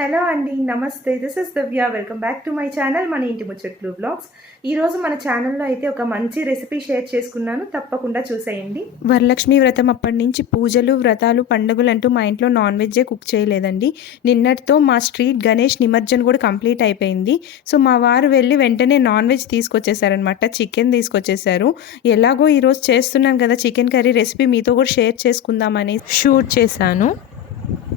Hello అండి, నమస్తే. This is Divya. Welcome back to my channel మన ఇంటి ముచ్చట్లు బ్లాగ్స్. ఈరోజు మన ఛానల్లో అయితే ఒక మంచి రెసిపీ షేర్ చేసుకున్నాను, తప్పకుండా చూసేయండి. వరలక్ష్మి వ్రతం అప్పటి నుంచి పూజలు, వ్రతాలు, పండుగలు అంటూ మా ఇంట్లో నాన్ వెజ్జే కుక్ చేయలేదండి. నిన్నటితో మా స్ట్రీట్ గణేష్ నిమజ్జన కూడా కంప్లీట్ అయిపోయింది. సో మా వారు వెళ్ళి వెంటనే నాన్ వెజ్ తీసుకొచ్చేసారనమాట. చికెన్ తీసుకొచ్చేసారు. ఎలాగో ఈరోజు చేస్తున్నాను కదా చికెన్ కర్రీ రెసిపీ, మీతో కూడా షేర్ చేసుకుందామని షూట్ చేశాను.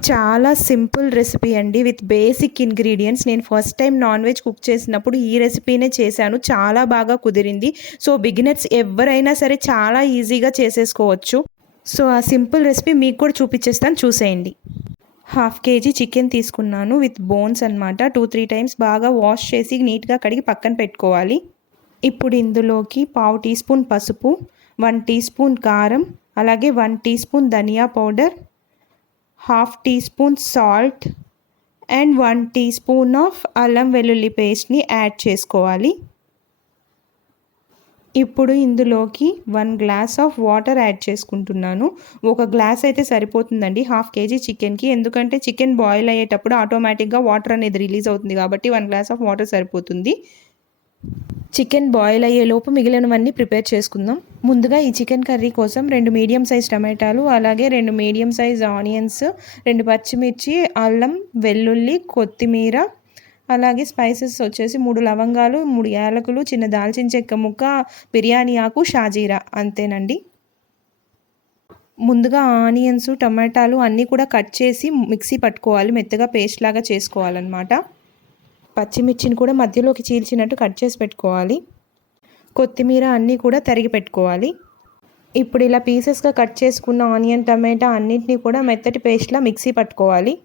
చాలా సింపుల్ రెసిపీ అండి, విత్ బేసిక్ ఇంగ్రీడియంట్స్. నేను first time non veg cook చేసినప్పుడు ఈ రెసిపీనే చేశాను. చాలా బాగా కుదిరింది. సో బిగినర్స్ ఎవరైనా సరే చాలా ఈజీగా చేసేసుకోవచ్చు. సో ఆ సింపుల్ రెసిపీ మీకు కూడా చూపించేస్తాను, చూసేయండి. 1/2 kg చికెన్ తీసుకున్నాను విత్ బోన్స్ అనమాట. 2-3 టైమ్స్ బాగా వాష్ చేసి నీట్గా కడిగి పక్కన పెట్టుకోవాలి. ఇప్పుడు ఇందులోకి 1/2 టీ స్పూన్ పసుపు, 1 టీ స్పూన్ కారం, అలాగే 1 teaspoon dhania powder, 1/2 teaspoon salt and 1 teaspoon of అల్లం వెల్లుల్లి పేస్ట్ని యాడ్ చేసుకోవాలి. ఇప్పుడు ఇందులోకి 1 గ్లాస్ ఆఫ్ వాటర్ యాడ్ చేసుకుంటున్నాను. ఒక గ్లాస్ అయితే సరిపోతుందండి 1/2 kg చికెన్కి, ఎందుకంటే చికెన్ బాయిల్ అయ్యేటప్పుడు ఆటోమేటిక్గా వాటర్ అనేది రిలీజ్ అవుతుంది కాబట్టి 1 గ్లాస్ ఆఫ్ వాటర్ సరిపోతుంది. చికెన్ బాయిల్ అయ్యేలోపు మిగిలినవన్నీ ప్రిపేర్ చేసుకుందాం. ముందుగా ఈ చికెన్ కర్రీ కోసం 2 మీడియం సైజ్ టమాటాలు, అలాగే 2 మీడియం సైజ్ ఆనియన్స్, 2 పచ్చిమిర్చి, అల్లం వెల్లుల్లి, కొత్తిమీర, అలాగే స్పైసెస్ వచ్చేసి 3 లవంగాలు, 3 యాలకులు, చిన్న దాల్చిన చెక్క ముక్క, బిర్యానీ ఆకు, షాజీరా, అంతేనండి. ముందుగా ఆనియన్స్, టమాటాలు అన్నీ కూడా కట్ చేసి మిక్సీ పట్టుకోవాలి, మెత్తగా పేస్ట్ లాగా చేసుకోవాలన్నమాట. పచ్చిమిర్చిని కూడా మధ్యలోకి చీల్చినట్టు కట్ చేసి పెట్టుకోవాలి. కొత్తిమీర అన్నీ కూడా తరిగి పెట్టుకోవాలి. ఇప్పుడు ఇలా పీసెస్గా కట్ చేసుకున్న ఆనియన్, టమాటా అన్నింటినీ కూడా మెత్తటి పేస్ట్లా మిక్సీ పట్టుకోవాలి.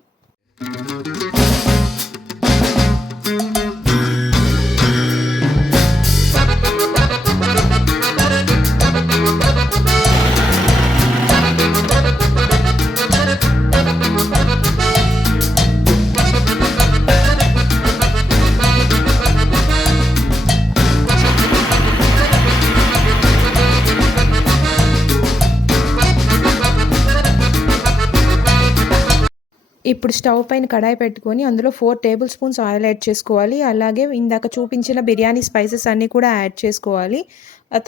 ఇప్పుడు స్టవ్ పైన కడాయి పెట్టుకొని అందులో 4 టేబుల్ స్పూన్స్ ఆయిల్ యాడ్ చేసుకోవాలి. అలాగే ఇందాక చూపించిన బిర్యానీ స్పైసెస్ అన్నీ కూడా యాడ్ చేసుకోవాలి.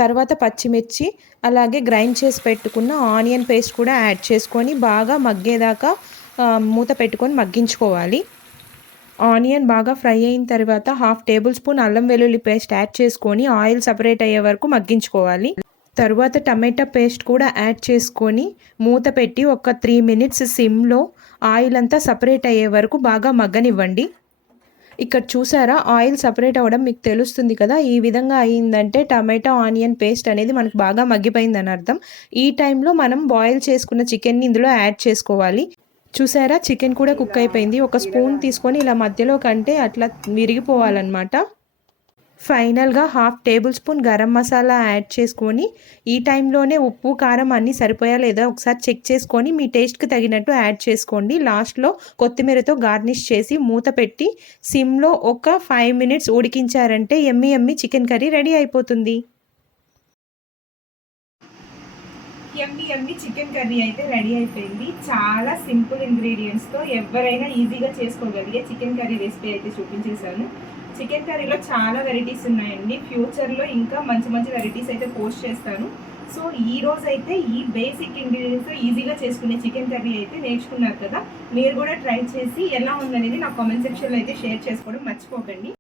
తర్వాత పచ్చిమిర్చి, అలాగే గ్రైండ్ చేసి పెట్టుకున్న ఆనియన్ పేస్ట్ కూడా యాడ్ చేసుకొని బాగా మగ్గేదాకా మూత పెట్టుకొని మగ్గించుకోవాలి. ఆనియన్ బాగా ఫ్రై అయిన తర్వాత 1/2 టేబుల్ స్పూన్ అల్లం వెల్లుల్లి పేస్ట్ యాడ్ చేసుకొని ఆయిల్ సపరేట్ అయ్యే వరకు మగ్గించుకోవాలి. తర్వాత టమాటా పేస్ట్ కూడా యాడ్ చేసుకొని మూత పెట్టి ఒక 3 మినిట్స్ సిమ్లో ఆయిల్ అంతా సపరేట్ అయ్యే వరకు బాగా మగ్గనివ్వండి. ఇక్కడ చూసారా, ఆయిల్ సపరేట్ అవ్వడం మీకు తెలుస్తుంది కదా. ఈ విధంగా అయ్యిందంటే టమాటా ఆనియన్ పేస్ట్ అనేది మనకు బాగా మగ్గిపోయిందని అర్థం. ఈ టైంలో మనం బాయిల్ చేసుకున్న చికెన్ని ఇందులో యాడ్ చేసుకోవాలి. చూసారా, చికెన్ కూడా కుక్ అయిపోయింది. ఒక స్పూన్ తీసుకొని ఇలా మధ్యలో కంటే అట్లా విరిగిపోవాలన్నమాట. ఫైనల్గా 1/2 table spoon garam masala add చేసుకొని ఈ టైంలోనే ఉప్పు, కారం అన్నీ సరిపోయా లేదా ఒకసారి చెక్ చేసుకొని మీ టేస్ట్కి తగినట్టు యాడ్ చేసుకోండి. లాస్ట్లో కొత్తిమీరతో గార్నిష్ చేసి మూత పెట్టి సిమ్లో ఒక 5 మినిట్స్ ఉడికించారంటే ఎమ్మి ఎమ్మి చికెన్ కర్రీ రెడీ అయిపోతుంది. ఎమ్మి ఎమ్మి చికెన్ కర్రీ అయితే రెడీ అయిపోయింది. చాలా సింపుల్ ఇంగ్రీడియంట్స్తో ఎవరైనా ఈజీగా చేసుకోగలిగే చికెన్ కర్రీ రెసిపీ అయితే చూపించేశాను. చికెన్ కర్రీలో చాలా వెరైటీస్ ఉన్నాయండి. ఫ్యూచర్లో ఇంకా మంచి మంచి వెరైటీస్ అయితే పోస్ట్ చేస్తాను. సో ఈ రోజు అయితే ఈ బేసిక్ ఇంగ్రీడియంట్స్ ఈజీగా చేసుకునే చికెన్ కర్రీ అయితే నేర్చుకున్నారు కదా. మీరు కూడా ట్రై చేసి ఎలా ఉందనేది నా కామెంట్ సెక్షన్లో అయితే షేర్ చేసుకోవడం మర్చిపోకండి.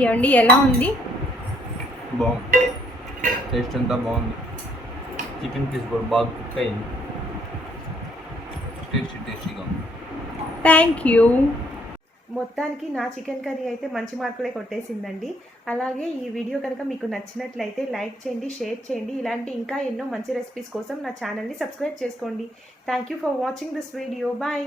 ఇవ్వండి, ఎలా ఉంది? బాగుంది, టేస్ట్ అంతా బాగుంది. చికెన్ పీస్ కూడా బాగా కుక్ అయింది, టేస్టీగా ఉంది. Thank you. మొత్తానికి నా చికెన్ కర్రీ అయితే మంచి మార్కులే కొట్టేసిందండి. అలాగే ఈ వీడియో కనుక మీకు నచ్చినట్లయితే లైక్ చేయండి, షేర్ చేయండి. ఇలాంటి ఇంకా ఎన్నో మంచి రెసిపీస్ కోసం నా ఛానల్ని సబ్స్క్రైబ్ చేసుకోండి. Thank you for watching this video. Bye.